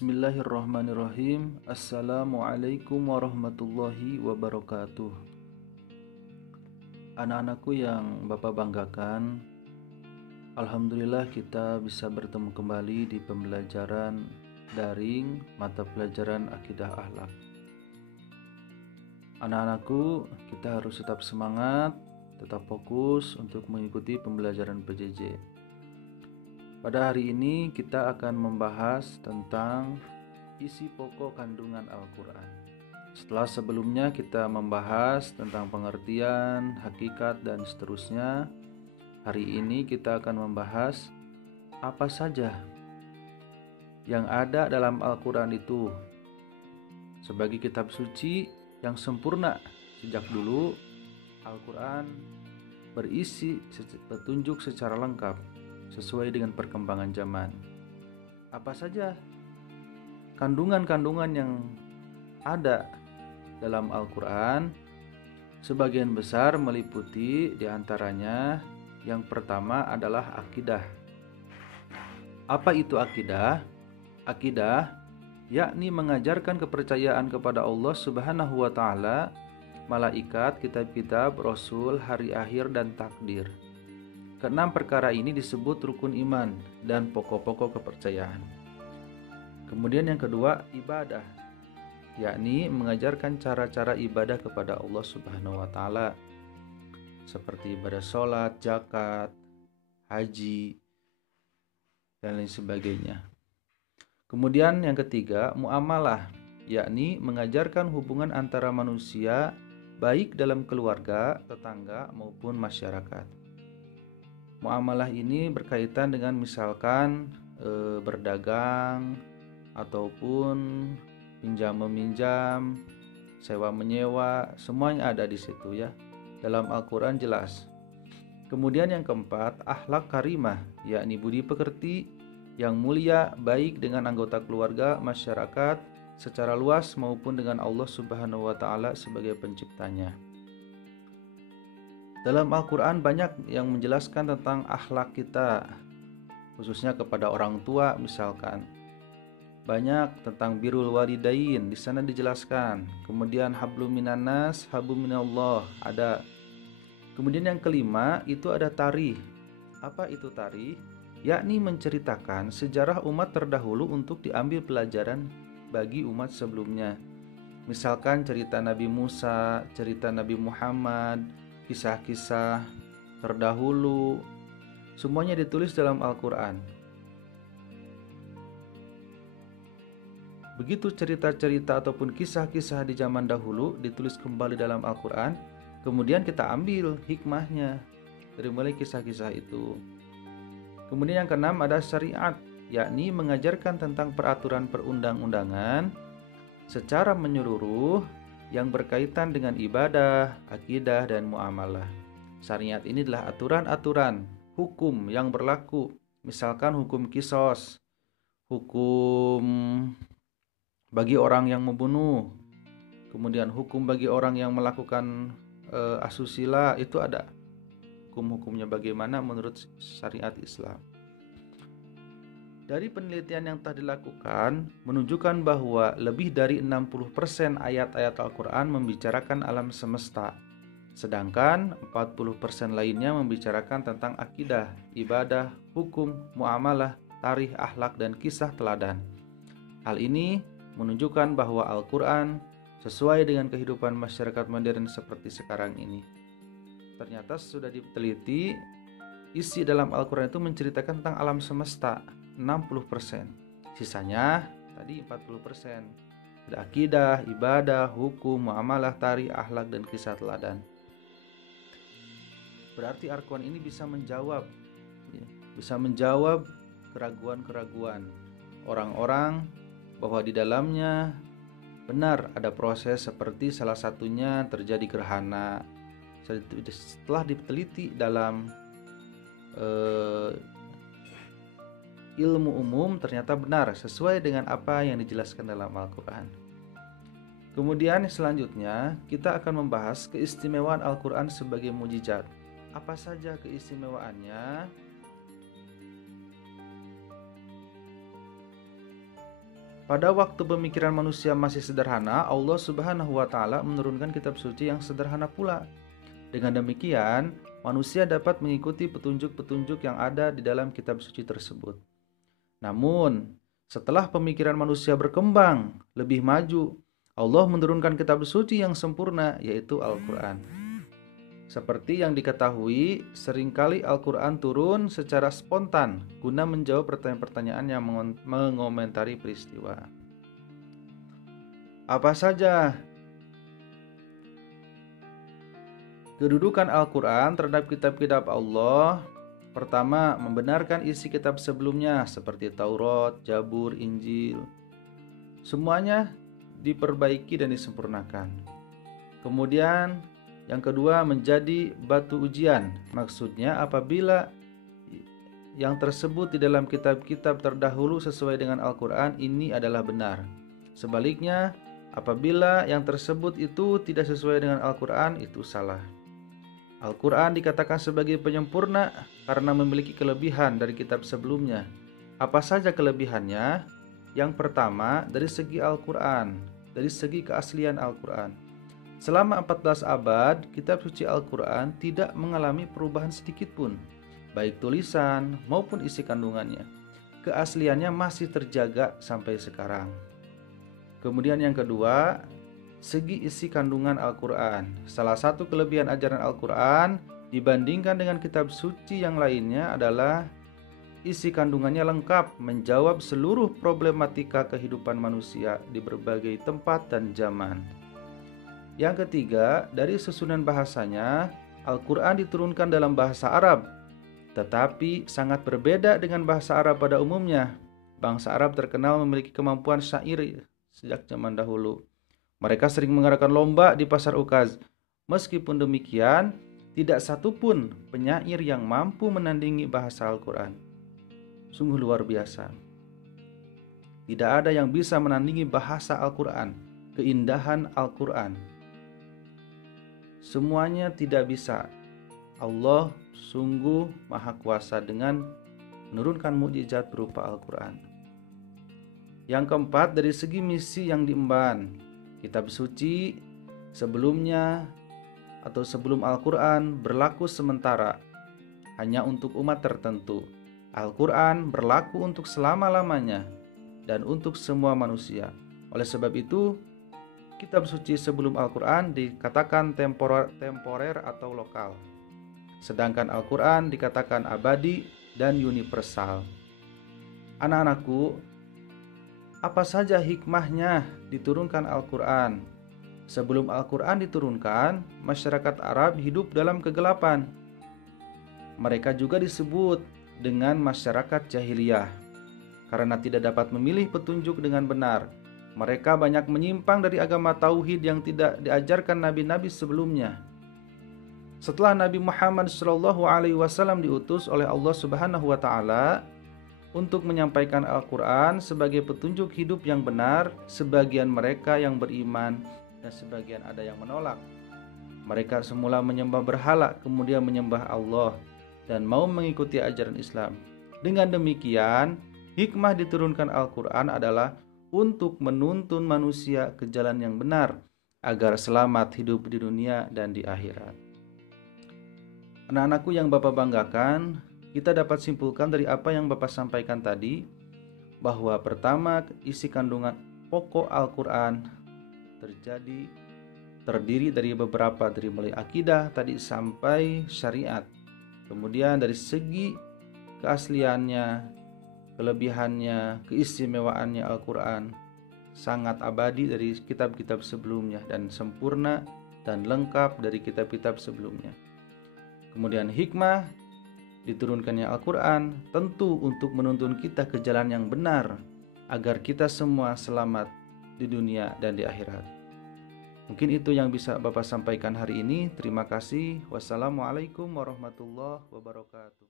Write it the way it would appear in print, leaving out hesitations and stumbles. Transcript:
Bismillahirrahmanirrahim. Assalamualaikum warahmatullahi wabarakatuh. Anak-anakku yang Bapak banggakan, alhamdulillah kita bisa bertemu kembali di pembelajaran daring mata pelajaran akidah akhlak. Anak-anakku, kita harus tetap semangat, tetap fokus untuk mengikuti pembelajaran PJJ. Pada hari ini kita akan membahas tentang isi pokok kandungan Al-Quran. Setelah sebelumnya kita membahas tentang pengertian, hakikat, dan seterusnya, hari ini kita akan membahas apa saja yang ada dalam Al-Quran itu. Sebagai kitab suci yang sempurna, sejak dulu Al-Quran berisi petunjuk secara lengkap sesuai dengan perkembangan zaman. Apa saja kandungan-kandungan yang ada dalam Al-Quran? Sebagian besar meliputi diantaranya yang pertama adalah akidah. Apa itu akidah? Akidah yakni mengajarkan kepercayaan kepada Allah Subhanahu wa Ta'ala, malaikat, kitab-kitab, rasul, hari akhir, dan takdir. Keenam perkara ini disebut rukun iman dan pokok-pokok kepercayaan. Kemudian yang kedua, ibadah, yakni mengajarkan cara-cara ibadah kepada Allah Subhanahu wa Ta'ala, seperti ibadah sholat, zakat, haji, dan lain sebagainya. Kemudian yang ketiga, muamalah, yakni mengajarkan hubungan antara manusia baik dalam keluarga, tetangga, maupun masyarakat. Muamalah ini berkaitan dengan misalkan berdagang ataupun pinjam meminjam, sewa menyewa, semuanya ada di situ ya. Dalam Al-Quran jelas. Kemudian yang keempat, akhlak karimah, yakni budi pekerti yang mulia baik dengan anggota keluarga, masyarakat secara luas maupun dengan Allah Subhanahu wa Ta'ala sebagai penciptanya. Dalam Al-Quran banyak yang menjelaskan tentang akhlak kita, khususnya kepada orang tua misalkan. Banyak tentang birrul walidain, di sana dijelaskan. Kemudian hablum minannas, hablum minallah ada. Kemudian yang kelima itu ada tarikh. Apa itu tarikh? Yakni menceritakan sejarah umat terdahulu untuk diambil pelajaran bagi umat sebelumnya. Misalkan cerita Nabi Musa, cerita Nabi Muhammad, kisah-kisah terdahulu, semuanya ditulis dalam Al-Quran. Begitu cerita-cerita ataupun kisah-kisah di zaman dahulu ditulis kembali dalam Al-Quran, kemudian kita ambil hikmahnya dari mulai kisah-kisah itu. Kemudian yang keenam ada syariat, yakni mengajarkan tentang peraturan perundang-undangan secara menyeluruh yang berkaitan dengan ibadah, akidah, dan muamalah. Syariat ini adalah aturan-aturan hukum yang berlaku, misalkan hukum qisas, hukum bagi orang yang membunuh, kemudian hukum bagi orang yang melakukan asusila, itu ada hukum-hukumnya bagaimana menurut syariat Islam. Dari penelitian yang telah dilakukan menunjukkan bahwa lebih dari 60% ayat-ayat Al-Quran membicarakan alam semesta, sedangkan 40% lainnya membicarakan tentang akidah, ibadah, hukum, muamalah, tarikh, akhlak, dan kisah teladan. Hal ini menunjukkan bahwa Al-Quran sesuai dengan kehidupan masyarakat modern seperti sekarang ini. Ternyata sudah diteliti, isi dalam Al-Quran itu menceritakan tentang alam semesta 60%. Sisanya tadi 40%. Ada akidah, ibadah, hukum, muamalah, tarikh, akhlak, dan kisah teladan. Berarti Al-Quran ini bisa menjawab keraguan-keraguan orang-orang bahwa di dalamnya benar ada proses seperti salah satunya terjadi gerhana. Setelah diteliti dalam ilmu umum, ternyata benar sesuai dengan apa yang dijelaskan dalam Al-Quran. Kemudian selanjutnya kita akan membahas keistimewaan Al-Quran sebagai mukjizat. Apa saja keistimewaannya? Pada waktu pemikiran manusia masih sederhana, Allah Subhanahu wa Ta'ala menurunkan kitab suci yang sederhana pula. Dengan demikian, manusia dapat mengikuti petunjuk-petunjuk yang ada di dalam kitab suci tersebut. Namun, setelah pemikiran manusia berkembang, lebih maju, Allah menurunkan kitab suci yang sempurna, yaitu Al-Quran. Seperti yang diketahui, seringkali Al-Quran turun secara spontan guna menjawab pertanyaan-pertanyaan yang mengomentari peristiwa. Apa saja kedudukan Al-Quran terhadap kitab-kitab Allah? Pertama, membenarkan isi kitab sebelumnya seperti Taurat, Zabur, Injil. Semuanya diperbaiki dan disempurnakan. Kemudian yang kedua, menjadi batu ujian. Maksudnya apabila yang tersebut di dalam kitab-kitab terdahulu sesuai dengan Al-Quran, ini adalah benar. Sebaliknya, apabila yang tersebut itu tidak sesuai dengan Al-Quran, itu salah. Al-Quran dikatakan sebagai penyempurna karena memiliki kelebihan dari kitab sebelumnya. Apa saja kelebihannya? Yang pertama, dari segi Al-Quran, dari segi keaslian Al-Quran. Selama 14 abad, kitab suci Al-Quran tidak mengalami perubahan sedikit pun, baik tulisan maupun isi kandungannya. Keasliannya masih terjaga sampai sekarang. Kemudian yang kedua, segi isi kandungan Al-Quran. Salah satu kelebihan ajaran Al-Quran dibandingkan dengan kitab suci yang lainnya adalah isi kandungannya lengkap, menjawab seluruh problematika kehidupan manusia di berbagai tempat dan zaman. Yang ketiga, dari susunan bahasanya, Al-Quran diturunkan dalam bahasa Arab, tetapi sangat berbeda dengan bahasa Arab pada umumnya. Bangsa Arab terkenal memiliki kemampuan syair sejak zaman dahulu. Mereka sering mengadakan lomba di pasar ukaz. Meskipun demikian, tidak satupun penyair yang mampu menandingi bahasa Al-Quran. Sungguh luar biasa. Tidak ada yang bisa menandingi bahasa Al-Quran, keindahan Al-Quran. Semuanya tidak bisa. Allah sungguh maha kuasa dengan menurunkan mukjizat berupa Al-Quran. Yang keempat, dari segi misi yang diemban. Kitab suci sebelumnya atau sebelum Al-Quran berlaku sementara, hanya untuk umat tertentu. Al-Quran berlaku untuk selama-lamanya dan untuk semua manusia. Oleh sebab itu, kitab suci sebelum Al-Quran dikatakan temporer atau lokal. Sedangkan Al-Quran dikatakan abadi dan universal. Anak-anakku, apa saja hikmahnya diturunkan Al-Quran? Sebelum Al-Quran diturunkan, masyarakat Arab hidup dalam kegelapan. Mereka juga disebut dengan masyarakat jahiliyah karena tidak dapat memilih petunjuk dengan benar. Mereka banyak menyimpang dari agama tauhid yang tidak diajarkan nabi-nabi sebelumnya. Setelah Nabi Muhammad SAW diutus oleh Allah Subhanahu wa Ta'ala untuk menyampaikan Al-Quran sebagai petunjuk hidup yang benar, sebagian mereka yang beriman dan sebagian ada yang menolak. Mereka semula menyembah berhala, kemudian menyembah Allah dan mau mengikuti ajaran Islam. Dengan demikian, hikmah diturunkan Al-Quran adalah untuk menuntun manusia ke jalan yang benar agar selamat hidup di dunia dan di akhirat. Anak-anakku yang Bapak banggakan, kita dapat simpulkan dari apa yang Bapak sampaikan tadi, bahwa pertama, isi kandungan pokok Al-Quran terdiri dari beberapa, dari mulai akidah tadi sampai syariat. Kemudian dari segi keasliannya, kelebihannya, keistimewaannya Al-Quran sangat abadi dari kitab-kitab sebelumnya dan sempurna dan lengkap dari kitab-kitab sebelumnya. Kemudian hikmah diturunkannya Al-Quran tentu untuk menuntun kita ke jalan yang benar agar kita semua selamat di dunia dan di akhirat. Mungkin itu yang bisa Bapak sampaikan hari ini. Terima kasih. Wassalamualaikum warahmatullahi wabarakatuh.